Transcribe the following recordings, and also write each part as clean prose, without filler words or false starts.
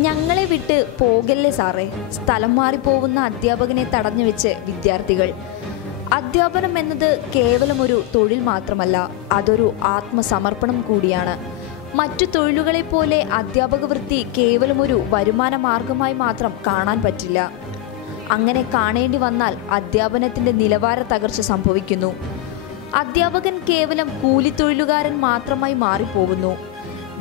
ഞങ്ങളെ വിട്ട് പോകല്ലേ സാറേ, സ്ഥലം മാറിപ്പോകുന്ന അധ്യാപകനെ തടഞ്ഞു വെച്ച് വിദ്യാർത്ഥികൾ. അധ്യാപനം എന്നത് കേവലം ഒരു തൊഴിൽ മാത്രമല്ല, അതൊരു ആത്മസമർപ്പണം കൂടിയാണ്. മറ്റു തൊഴിലുകളെ പോലെ അധ്യാപക വൃത്തി കേവലം ഒരു വരുമാന മാർഗമായി മാത്രം കാണാൻ പറ്റില്ല. അങ്ങനെ കാണേണ്ടി വന്നാൽ അധ്യാപനത്തിൻ്റെ നിലവാര തകർച്ച സംഭവിക്കുന്നു. അധ്യാപകൻ കേവലം കൂലിത്തൊഴിലുകാരൻ മാത്രമായി മാറിപ്പോകുന്നു.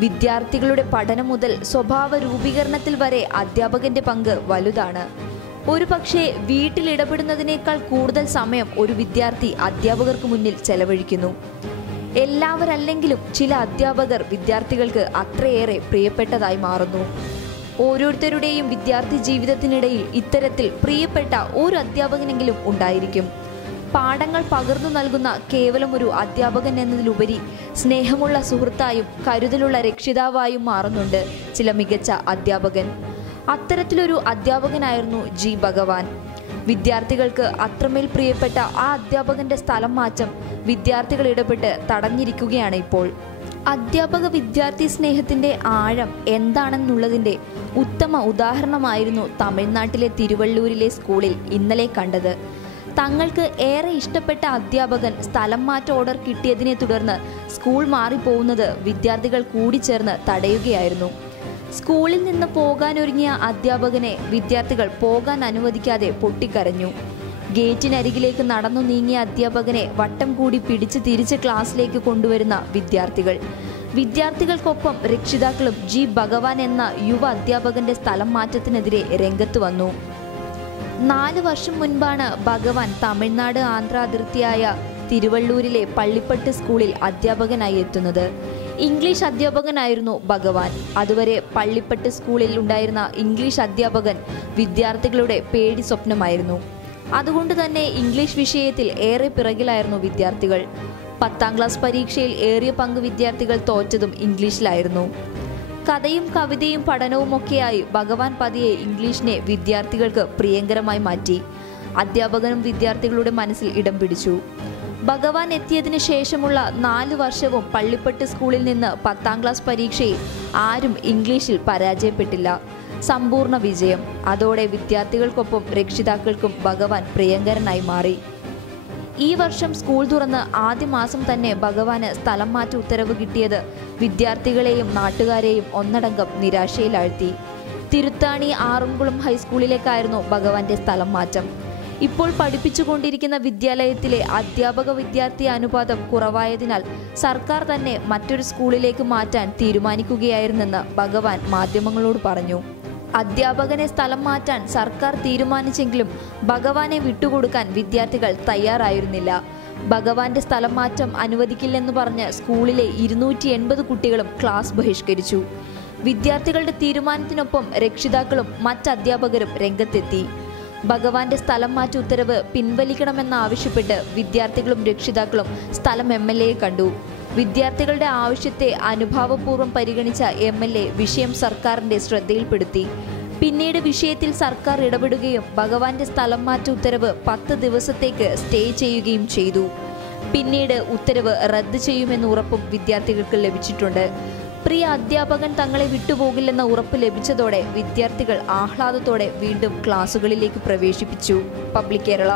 വിദ്യാർത്ഥികളുടെ പഠനം മുതൽ സ്വഭാവ രൂപീകരണത്തിൽ വരെ അധ്യാപകന്റെ പങ്ക് വലുതാണ്. ഒരു പക്ഷേ വീട്ടിലിടപെടുന്നതിനേക്കാൾ കൂടുതൽ സമയം ഒരു വിദ്യാർത്ഥി അധ്യാപകർക്ക് മുന്നിൽ ചെലവഴിക്കുന്നു. എല്ലാവരല്ലെങ്കിലും ചില അധ്യാപകർ വിദ്യാർത്ഥികൾക്ക് അത്രയേറെ പ്രിയപ്പെട്ടതായി മാറുന്നു. ഓരോരുത്തരുടെയും വിദ്യാർത്ഥി ജീവിതത്തിനിടയിൽ ഇത്തരത്തിൽ പ്രിയപ്പെട്ട ഒരു അധ്യാപകനെങ്കിലും ഉണ്ടായിരിക്കും. പാഠങ്ങൾ പകർന്നു നൽകുന്ന കേവലം ഒരു അധ്യാപകൻ എന്നതിലുപരി സ്നേഹമുള്ള സുഹൃത്തായും കരുതലുള്ള രക്ഷിതാവായും മാറുന്നുണ്ട് ചില മികച്ച അധ്യാപകൻ. അത്തരത്തിലൊരു അധ്യാപകനായിരുന്നു ജി ഭഗവാൻ. വിദ്യാർത്ഥികൾക്ക് അത്രമേൽ പ്രിയപ്പെട്ട ആ അധ്യാപകന്റെ സ്ഥലം മാറ്റം വിദ്യാർത്ഥികൾ ഇടപെട്ട് തടഞ്ഞിരിക്കുകയാണ് ഇപ്പോൾ. അധ്യാപക വിദ്യാർത്ഥി സ്നേഹത്തിന്റെ ആഴം എന്താണെന്നുള്ളതിൻ്റെ ഉത്തമ ഉദാഹരണമായിരുന്നു തമിഴ്നാട്ടിലെ തിരുവള്ളൂരിലെ സ്കൂളിൽ ഇന്നലെ കണ്ടത്. തങ്ങൾക്ക് ഏറെ ഇഷ്ടപ്പെട്ട അധ്യാപകൻ സ്ഥലം മാറ്റ ഓർഡർ കിട്ടിയതിനെ തുടർന്ന് സ്കൂൾ മാറിപ്പോകുന്നത് വിദ്യാർത്ഥികൾ കൂടിച്ചേർന്ന് തടയുകയായിരുന്നു. സ്കൂളിൽ നിന്ന് പോകാനൊരുങ്ങിയ അധ്യാപകനെ വിദ്യാർത്ഥികൾ പോകാൻ അനുവദിക്കാതെ പൊട്ടിക്കരഞ്ഞു. ഗേറ്റിനരികിലേക്ക് നടന്നു നീങ്ങിയ അധ്യാപകനെ വട്ടം കൂടി പിടിച്ച് തിരിച്ച് ക്ലാസ്സിലേക്ക് കൊണ്ടുവരുന്ന വിദ്യാർത്ഥികൾക്കൊപ്പം രക്ഷിതാക്കളും ജി ഭഗവാൻ എന്ന യുവ അധ്യാപകന്റെ സ്ഥലം മാറ്റത്തിനെതിരെ രംഗത്ത് വന്നു. 4 വർഷം മുൻപാണ് ഭഗവാൻ തമിഴ്നാട് ആന്ധ്ര അതിർത്തിയായ തിരുവള്ളൂരിലെ പള്ളിപ്പട്ട് സ്കൂളിൽ അധ്യാപകനായി എത്തുന്നത്. ഇംഗ്ലീഷ് അധ്യാപകനായിരുന്നു ഭഗവാൻ. അതുവരെ പള്ളിപ്പട്ട് സ്കൂളിൽ ഉണ്ടായിരുന്ന ഇംഗ്ലീഷ് അധ്യാപകൻ വിദ്യാർത്ഥികളുടെ പേടി സ്വപ്നമായിരുന്നു. അതുകൊണ്ട് തന്നെ ഇംഗ്ലീഷ് വിഷയത്തിൽ ഏറെ പിറകിലായിരുന്നു വിദ്യാർത്ഥികൾ. 10ാം ക്ലാസ് പരീക്ഷയിൽ ഏറിയ പങ്ക് വിദ്യാർത്ഥികൾ തോറ്റതും ഇംഗ്ലീഷിലായിരുന്നു. കഥയും കവിതയും പഠനവുമൊക്കെയായി ഭഗവാൻ പതിയെ ഇംഗ്ലീഷിനെ വിദ്യാർത്ഥികൾക്ക് പ്രിയങ്കരമായി മാറ്റി. അധ്യാപകനും വിദ്യാർത്ഥികളുടെ മനസ്സിൽ ഇടം പിടിച്ചു. ഭഗവാൻ എത്തിയതിനു ശേഷമുള്ള 4 വർഷവും പള്ളിപ്പട്ട് സ്കൂളിൽ നിന്ന് 10ാം ക്ലാസ് പരീക്ഷയിൽ ആരും ഇംഗ്ലീഷിൽ പരാജയപ്പെട്ടില്ല. സമ്പൂർണ്ണ വിജയം. അതോടെ വിദ്യാർത്ഥികൾക്കൊപ്പം രക്ഷിതാക്കൾക്കും ഭഗവാൻ പ്രിയങ്കരനായി മാറി. ഈ വർഷം സ്കൂൾ തുറന്ന് ആദ്യ മാസം തന്നെ ഭഗവാന് സ്ഥലം മാറ്റ ഉത്തരവ് കിട്ടിയത് വിദ്യാർത്ഥികളെയും നാട്ടുകാരെയും ഒന്നടങ്കം നിരാശയിലാഴ്ത്തി. തിരുത്താണി ആറന്കുളം ഹൈസ്കൂളിലേക്കായിരുന്നു ഭഗവാന്റെ സ്ഥലം മാറ്റം. ഇപ്പോൾ പഠിപ്പിച്ചുകൊണ്ടിരിക്കുന്ന വിദ്യാലയത്തിലെ അധ്യാപക വിദ്യാർത്ഥി അനുപാതം കുറവായതിനാൽ സർക്കാർ തന്നെ മറ്റൊരു സ്കൂളിലേക്ക് മാറ്റാൻ തീരുമാനിക്കുകയായിരുന്നെന്ന് ഭഗവാൻ മാധ്യമങ്ങളോട് പറഞ്ഞു. അധ്യാപകനെ സ്ഥലം മാറ്റാൻ സർക്കാർ തീരുമാനിച്ചെങ്കിലും ഭഗവാനെ വിട്ടുകൊടുക്കാൻ വിദ്യാർത്ഥികൾ തയ്യാറായിരുന്നില്ല. ഭഗവാന്റെ സ്ഥലം മാറ്റം അനുവദിക്കില്ലെന്ന് പറഞ്ഞ് സ്കൂളിലെ 280 കുട്ടികളും ക്ലാസ് ബഹിഷ്കരിച്ചു. വിദ്യാർത്ഥികളുടെ തീരുമാനത്തിനൊപ്പം രക്ഷിതാക്കളും മറ്റധ്യാപകരും രംഗത്തെത്തി. ഭഗവാന്റെ സ്ഥലം മാറ്റ ഉത്തരവ് പിൻവലിക്കണമെന്നാവശ്യപ്പെട്ട് വിദ്യാർത്ഥികളും രക്ഷിതാക്കളും സ്ഥലം MLAയെ കണ്ടു. വിദ്യാർത്ഥികളുടെ ആവശ്യത്തെ അനുഭാവപൂർവ്വം പരിഗണിച്ച MLA വിഷയം സർക്കാരിൻ്റെ ശ്രദ്ധയിൽപ്പെടുത്തി. പിന്നീട് വിഷയത്തിൽ സർക്കാർ ഇടപെടുകയും ഭഗവാന്റെ സ്ഥലം മാറ്റ ഉത്തരവ് 10 ദിവസത്തേക്ക് സ്റ്റേ ചെയ്യുകയും ചെയ്തു. പിന്നീട് ഉത്തരവ് റദ്ദ് ചെയ്യുമെന്ന ഉറപ്പും വിദ്യാർത്ഥികൾക്ക് ലഭിച്ചിട്ടുണ്ട്. പ്രിയ അധ്യാപകൻ തങ്ങളെ വിട്ടുപോകില്ലെന്ന ഉറപ്പ് ലഭിച്ചതോടെ വിദ്യാർത്ഥികൾ ആഹ്ലാദത്തോടെ വീണ്ടും ക്ലാസുകളിലേക്ക് പ്രവേശിപ്പിച്ചു. പബ്ലിക് കേരള.